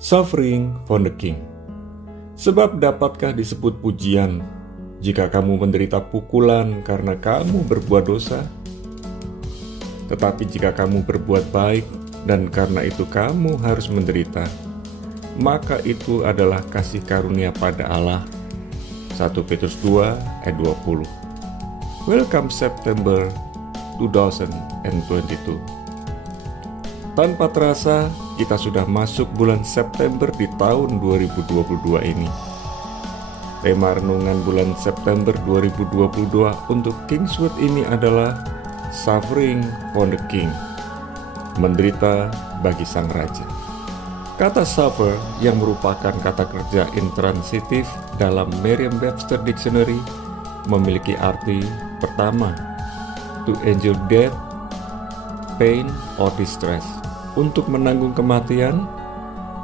Suffering for the King. Sebab dapatkah disebut pujian jika kamu menderita pukulan karena kamu berbuat dosa? Tetapi jika kamu berbuat baik dan karena itu kamu harus menderita, maka itu adalah kasih karunia pada Allah. 1 Petrus 2 ayat 20. Welcome September 2022. Tanpa terasa, kita sudah masuk bulan September di tahun 2022 ini. Tema renungan bulan September 2022 untuk Kingswood ini adalah Suffering for the King, menderita bagi Sang Raja. Kata suffer yang merupakan kata kerja intransitif dalam Merriam-Webster Dictionary memiliki arti pertama, to endure death, pain, or distress, untuk menanggung kematian,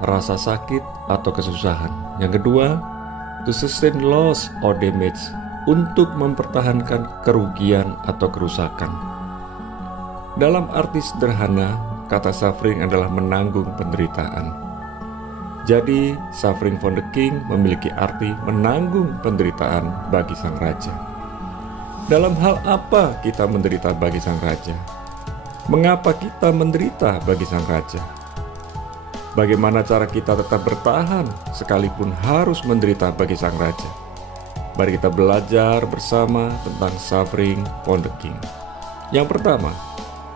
rasa sakit atau kesusahan. Yang kedua, to sustain loss or damage, untuk mempertahankan kerugian atau kerusakan. Dalam arti sederhana, kata suffering adalah menanggung penderitaan. Jadi, suffering for the king memiliki arti menanggung penderitaan bagi sang raja. Dalam hal apa kita menderita bagi sang raja? Mengapa kita menderita bagi sang raja? Bagaimana cara kita tetap bertahan sekalipun harus menderita bagi sang raja? Mari kita belajar bersama tentang suffering for the king. Yang pertama,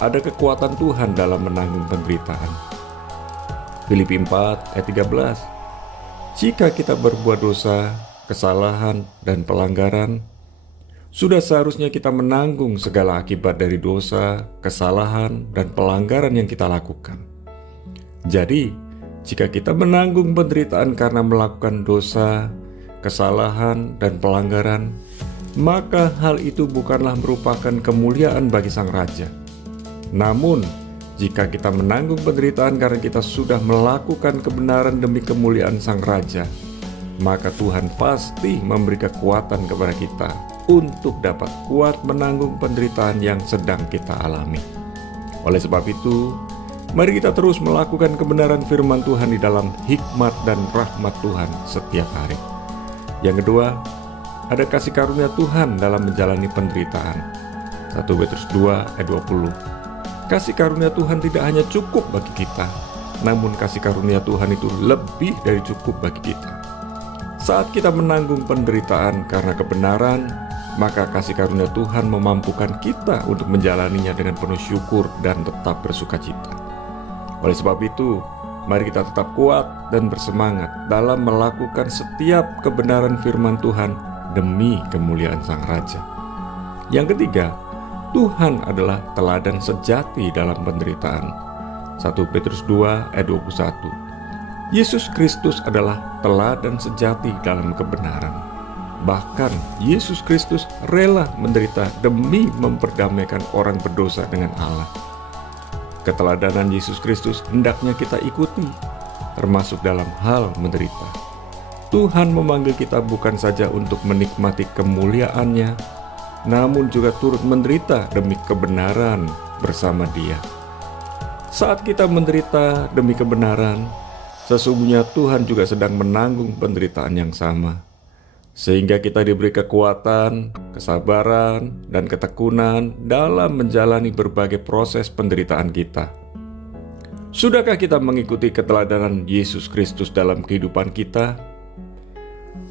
ada kekuatan Tuhan dalam menanggung penderitaan. Filipi 4 ayat 13. Jika kita berbuat dosa, kesalahan, dan pelanggaran, sudah seharusnya kita menanggung segala akibat dari dosa, kesalahan, dan pelanggaran yang kita lakukan. Jadi, jika kita menanggung penderitaan karena melakukan dosa, kesalahan, dan pelanggaran, maka hal itu bukanlah merupakan kemuliaan bagi sang raja. Namun, jika kita menanggung penderitaan karena kita sudah melakukan kebenaran demi kemuliaan sang raja, maka Tuhan pasti memberi kekuatan kepada kita untuk dapat kuat menanggung penderitaan yang sedang kita alami. Oleh sebab itu, mari kita terus melakukan kebenaran firman Tuhan di dalam hikmat dan rahmat Tuhan setiap hari. Yang kedua, ada kasih karunia Tuhan dalam menjalani penderitaan. 1 Petrus 2 ayat 20. Kasih karunia Tuhan tidak hanya cukup bagi kita, namun kasih karunia Tuhan itu lebih dari cukup bagi kita. Saat kita menanggung penderitaan karena kebenaran, maka kasih karunia Tuhan memampukan kita untuk menjalaninya dengan penuh syukur dan tetap bersukacita. Oleh sebab itu, mari kita tetap kuat dan bersemangat dalam melakukan setiap kebenaran firman Tuhan demi kemuliaan Sang Raja. Yang ketiga, Tuhan adalah teladan sejati dalam penderitaan. 1 Petrus 2 ayat 21. Yesus Kristus adalah teladan sejati dalam kebenaran. Bahkan Yesus Kristus rela menderita demi memperdamaikan orang berdosa dengan Allah. Keteladanan Yesus Kristus hendaknya kita ikuti, termasuk dalam hal menderita. Tuhan memanggil kita bukan saja untuk menikmati kemuliaan-Nya, namun juga turut menderita demi kebenaran bersama Dia. Saat kita menderita demi kebenaran, sesungguhnya Tuhan juga sedang menanggung penderitaan yang sama, sehingga kita diberi kekuatan, kesabaran, dan ketekunan dalam menjalani berbagai proses penderitaan kita. Sudahkah kita mengikuti keteladanan Yesus Kristus dalam kehidupan kita?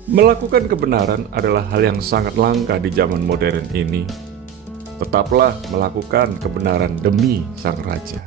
Melakukan kebenaran adalah hal yang sangat langka di zaman modern ini. Tetaplah melakukan kebenaran demi Sang Raja.